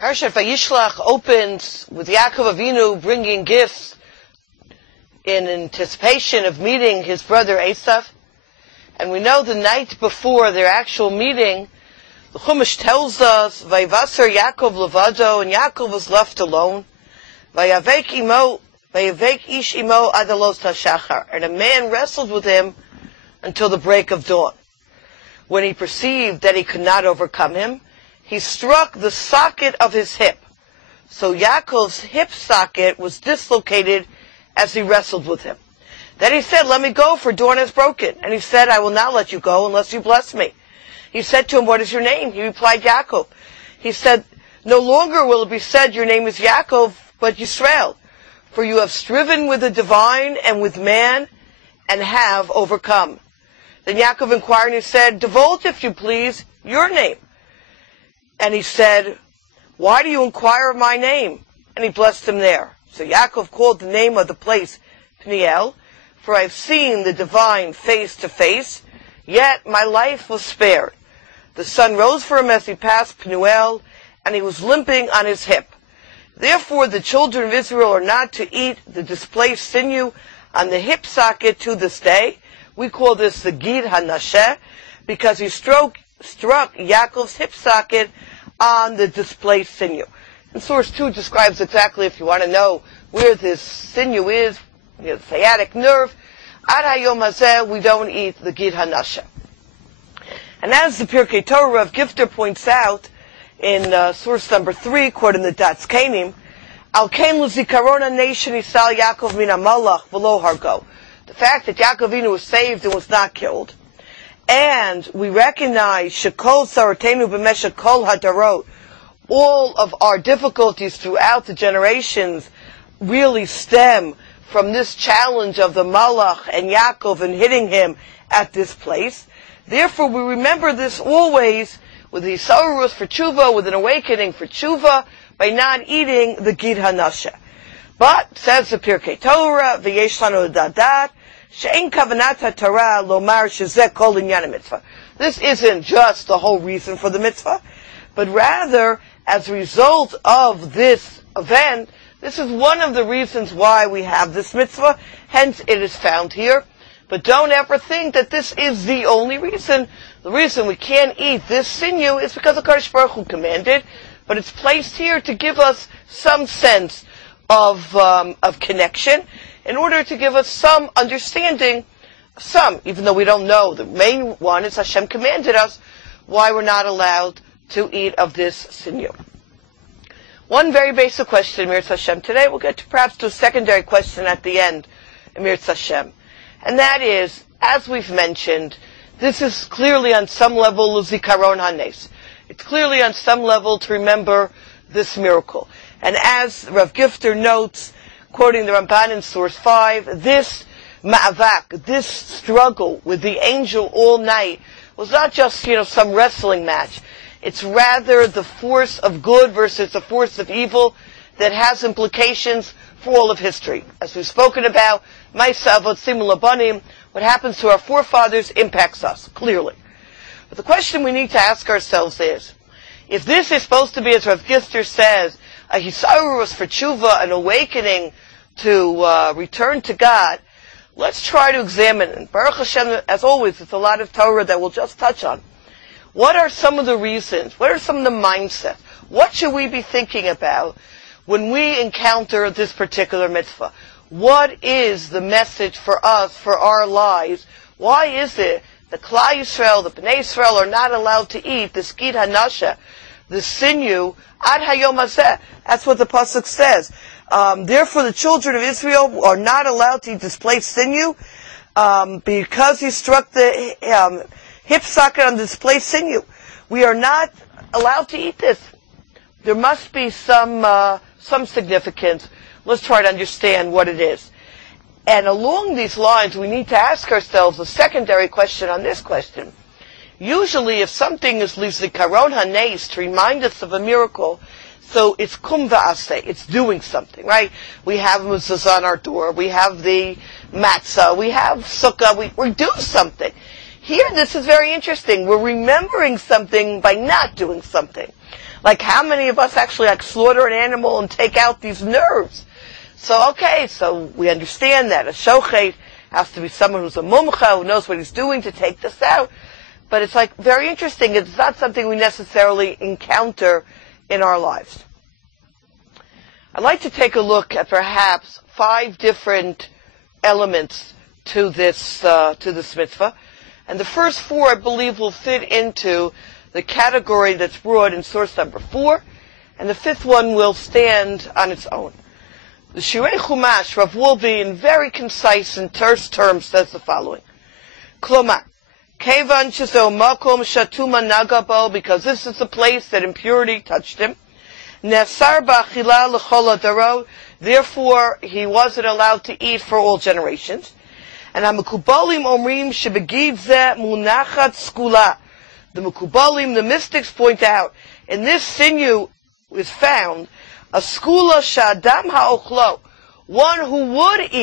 Parshat Vayishlach opens with Yaakov Avinu bringing gifts in anticipation of meeting his brother Esav. And we know the night before their actual meeting, the Chumash tells us, Vayivasar Yaakov levado, and Yaakov was left alone. Vayavek ish imo adalos hashachar, and a man wrestled with him until the break of dawn. When he perceived that he could not overcome him, he struck the socket of his hip. So Yaakov's hip socket was dislocated as he wrestled with him. Then he said, "Let me go, for dawn is broken." And he said, "I will not let you go unless you bless me." He said to him, "What is your name?" He replied, "Yaakov." He said, "No longer will it be said your name is Yaakov, but Yisrael, for you have striven with the divine and with man, and have overcome." Then Yaakov inquired, and he said, "Divulge, if you please, your name." And he said, "Why do you inquire of my name?" And he blessed him there. So Yaakov called the name of the place Peniel, for I have seen the divine face to face, yet my life was spared. The sun rose for him as he passed Peniel, and he was limping on his hip. Therefore the children of Israel are not to eat the displaced sinew on the hip socket to this day. We call this the Gid HaNasheh, because he struck Yaakov's hip socket on the displaced sinew. And source 2 describes exactly, if you want to know where this sinew is, the sciatic nerve. Ad hayom hazeh, we don't eat the Gid HaNasheh. And as the Pirkei Torah of Gifter points out in source number 3, quoting the Das Kenim, Al Kain L'Zikaron HaNation Yisal Yaakov Min HaMalach V'lo Hargo. The fact that Yaakov Avinu was saved and was not killed. And we recognize Shekol Saratenu B'Meshech Kol Hadarot. All of our difficulties throughout the generations really stem from this challenge of the Malach and Yaakov and hitting him at this place. Therefore, we remember this always with the Yisarus for Tshuva, with an awakening for Tshuva, by not eating the Gid HaNasheh. But, says the Pirkei Torah, Vayishlach dadat, she'en kavanat haTorah lomar shezeh kol inyan mitzvah. This isn't just the whole reason for the mitzvah, but rather, as a result of this event, this is one of the reasons why we have this mitzvah, hence it is found here. But don't ever think that this is the only reason. The reason we can't eat this sinew is because the Kadosh Baruch Hu commanded, but it's placed here to give us some sense of connection, in order to give us some understanding, even though we don't know. The main one is Hashem commanded us why we're not allowed to eat of this sinew. One very basic question, Mir Hashem. Today we'll get to perhaps to a secondary question at the end, Mir Hashem. And that is, as we've mentioned, this is clearly on some level Zikaron HaNes. It's clearly on some level to remember this miracle. And as Rav Gifter notes, quoting the Ramban in source 5, this ma'avak, this struggle with the angel all night, was not just, some wrestling match. It's rather the force of good versus the force of evil that has implications for all of history. As we've spoken about, Ma'aseh Avot Simu Labanim, what happens to our forefathers impacts us, clearly. But the question we need to ask ourselves is, if this is supposed to be, as Rav Gister says, a hisarus for tshuva, an awakening to return to God, let's try to examine, and Baruch Hashem, as always, it's a lot of Torah that we'll just touch on. What are some of the reasons? What are some of the mindsets? What should we be thinking about when we encounter this particular mitzvah? What is the message for us, for our lives? Why is it the Klal Yisrael, the Bnei Yisrael, are not allowed to eat the Gid HaNasheh, the sinew, ad hayom hazeh? That's what the pasuk says. Therefore, the children of Israel are not allowed to eat displaced sinew because he struck the hip socket on the displaced sinew. We are not allowed to eat this. There must be some significance. Let's try to understand what it is. And along these lines, we need to ask ourselves a secondary question on this question. Usually, if something is Lizikaron HaNes, to remind us of a miracle, so it's kum va'aseh, it's doing something, right? We have mezuzah on our door, we have the matzah, we have sukkah, we do something. here, this is very interesting. We're remembering something by not doing something. Like, how many of us actually slaughter an animal and take out these nerves? So, okay, so we understand that. A shochet has to be someone who's a mumcha, who knows what he's doing to take this out. But it's very interesting. It's not something we necessarily encounter in our lives. I'd like to take a look at perhaps 5 different elements to this mitzvah. And the first 4, I believe, will fit into the category that's brought in source number 4. And the 5th one will stand on its own. The Shirei Chumash, Rav Wolbe, in very concise and terse terms, says the following. Kloma, Kevan Shizo Makom Shatuma Nagabo, because this is the place that impurity touched him. Nesar Ba'achila L'chol Adaro, therefore he wasn't allowed to eat for all generations. And HaMekubalim Omrim Shebegiv Zeh Munachat Skula. The Mekubalim, the mystics, point out, in this Sinew is found a Skula Shadam Ha'ochlo, one who would eat